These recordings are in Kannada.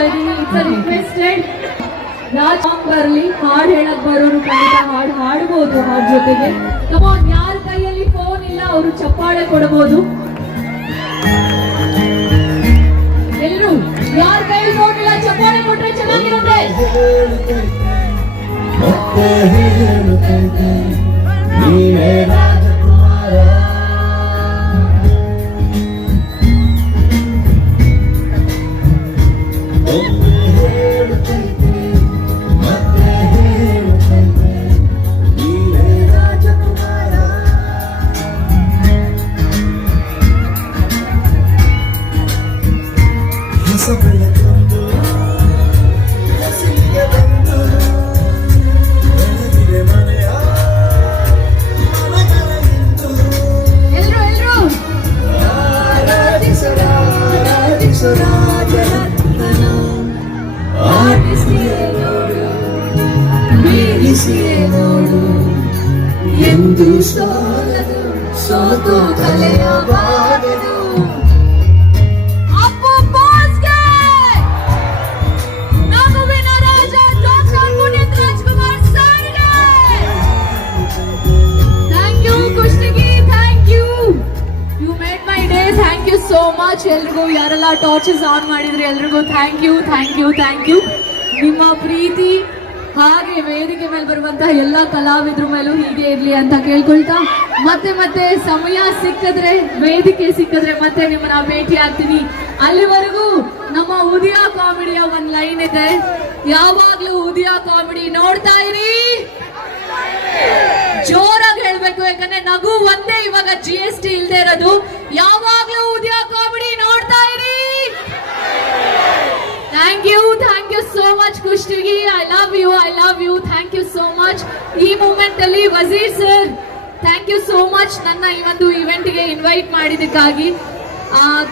ಕೇಳ್ಕೊಳ್ತಾ ಇದ್ದೀನಿ ಇಟ್ಸ್ ರಿಕ್ವೆಸ್ಟೆಡ್ ರಾಜ್ ಬರಲಿ, ಹಾಡು ಹೇಳಕ್ ಬರೋರು ಖಂಡಿತ ಹಾಡು, ಹಾಡ್ಬೋದು ಹಾಡ್ ಜೊತೆಗೆ. ಕಮಾನ್ ಯಾರ ಕೈಯಲ್ಲಿ ಫೋನ್ ಇಲ್ಲ, ಅವರು ಚಪ್ಪಾಳೆ ಕೊಡಬಹುದು ಎಲ್ರು, ಯಾರ ಕೈಯಲ್ಲಿ ಫೋನ್ ಇಲ್ಲ, ಚಪ್ಪಾಳೆ ಕೊಟ್ರೆ ಚೆನ್ನಾಗಿರುತ್ತೆ. ನೀನೇ ಬೀಳಿಸಿಯೇ ನೋಡು ಎಂದು ಸೋಲದು, ಸೋತು ಕಲೆಯಬಾರದು. ಸೋ ಮಚ್ ಎಲ್ರಿಗೂ ಯಾರೆಲ್ಲ ಟಾರ್ಚಸ್ ಆನ್ ಮಾಡಿದ್ರಿ ಎಲ್ರಿಗೂ thank you thank you thank you ನಿಮ್ಮ ಪ್ರೀತಿ ಹಾಗೆ ವೇದಿಕೆ ಮೇಲೆ ಬರುವಂತಹ ಎಲ್ಲ ಕಲಾವಿದ್ರ ಮೇಲೂ ಹೀಗೆ ಇರ್ಲಿ ಅಂತ ಕೇಳ್ಕೊಳ್ತಾ, ಮತ್ತೆ ಮತ್ತೆ ಸಮಯ ಸಿಕ್ಕಿದ್ರೆ, ವೇದಿಕೆ ಸಿಕ್ಕಿದ್ರೆ ಮತ್ತೆ ನಿಮ್ಮನ್ನ ಭೇಟಿ ಆಗ್ತೀನಿ. ಅಲ್ಲಿವರೆಗೂ ನಮ್ಮ ಉದಯ ಕಾಮಿಡಿಯ ಒಂದ್ ಲೈನ್ ಇದೆ. ಯಾವಾಗ್ಲೂ ಉದಯ ಕಾಮಿಡಿ ನೋಡ್ತಾ ಇರಿ. ಜೋರಾಗಿ ಹೇಳ್ಬೇಕು, ಯಾಕಂದ್ರೆ ನಗು ಒಂದೇ ಇವಾಗ ಜಿ ಎಸ್ ಟಿ ಇಲ್ದೇ ಇರೋದು. ಯಾವಾಗ್ಲೂ ಉದಯ ಕಾಮಿಡಿ ನೋಡ್ತಾ ಇರಿ thank you thank you so much Kushtagi I love you I love you thank you so much ಈ ಮೂಮೆಂಟ್ ಅಲ್ಲಿ Wazir sir thank you so much ನನ್ನ ಈ ಒಂದು ಇವೆಂಟ್ಗೆ ಇನ್ವೈಟ್ ಮಾಡಿದ್ದಕ್ಕಾಗಿ.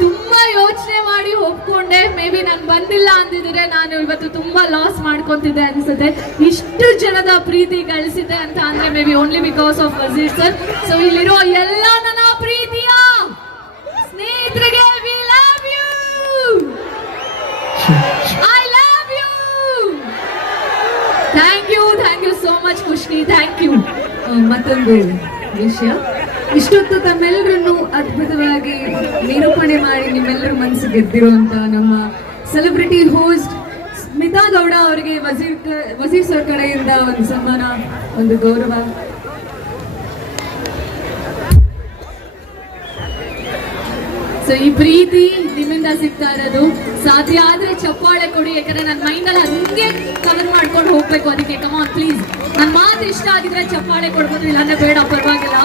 ತುಂಬಾ ಯೋಚನೆ ಮಾಡಿ ಒಪ್ಕೊಂಡೆ. ಮೇ ಬಿ ನಾನು ಬಂದಿಲ್ಲ ಅಂದಿದ್ರೆ ನಾನು ಇವತ್ತು ತುಂಬಾ ಲಾಸ್ ಮಾಡ್ಕೊತಿದ್ದೆ ಅನ್ಸುತ್ತೆ. ಇಷ್ಟು ಜನದ ಪ್ರೀತಿ ಗಳಿಸಿದೆ ಅಂತ ಅಂದ್ರೆ maybe only because of Wazir sir so ಇಲ್ಲಿರೋ ಎಲ್ಲ ನನ್ನ ಪ್ರೀತಿಯ ಸ್ನೇಹಿತರಿಗೆ we love you I love you thank you thank you ಖುಷಿ ಥ್ಯಾಂಕ್ ಯು ಮತ್ತೊಂದು ವಿಷಯ. ಇಷ್ಟೊತ್ತು ತಮ್ಮೆಲ್ಲರನ್ನು ಅದ್ಭುತವಾಗಿ ನಿರೂಪಣೆ ಮಾಡಿ ನಿಮ್ಮೆಲ್ಲರ ಮನಸ್ಸು ಗೆದ್ದಿರುವಂತ ನಮ್ಮ ಸೆಲೆಬ್ರಿಟಿ ಹೋಸ್ಟ್ ಸ್ಮಿತಾ ಗೌಡ ಅವರಿಗೆ ವಜೀರ್ ವಜೀರ್ ಸರ್ ಕಡೆಯಿಂದ ಒಂದು ಸನ್ಮಾನ, ಒಂದು ಗೌರವ. ಸೊ ಈ ಪ್ರೀತಿ ಸಿಗ್ತಾ ಇರೋದು. ಸಾಧ್ಯ ಆದ್ರೆ ಚಪ್ಪಾಳೆ ಕೊಡಿ, ಯಾಕಂದ್ರೆ ನನ್ನ ಮೈಂಡ್ ಅಲ್ಲಿ ಹಂಗೆ ಕವರ್ ಮಾಡ್ಕೊಂಡು ಹೋಗ್ಬೇಕು ಅದಕ್ಕೆ. ಕಮಾನ್ ಪ್ಲೀಸ್ ನನ್ನ ಮಾತು ಇಷ್ಟ ಆಗಿದ್ರೆ ಚಪ್ಪಾಳೆ ಕೊಡ್ಬೋದು, ಇಲ್ಲಾಂದ್ರೆ ಬೇಡ, ಪರವಾಗಿಲ್ಲ.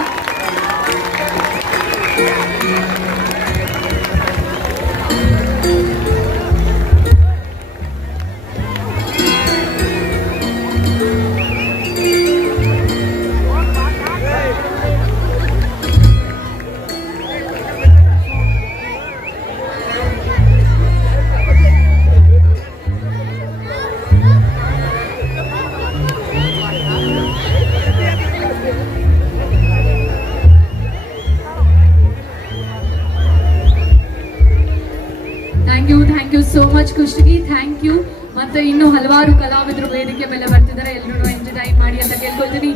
So much Kushtagi thank you ಮತ್ತೆ ಇನ್ನು ಹಲವಾರು ಕಲಾವಿದರು ವೇದಿಕೆ ಮೇಲೆ ಬರ್ತಿದ್ದಾರೆ. ಎಲ್ಲರೂ ಎಂಜಾಯ್ ಮಾಡಿ ಅಂತ ಕೇಳ್ಕೊಳ್ತೀನಿ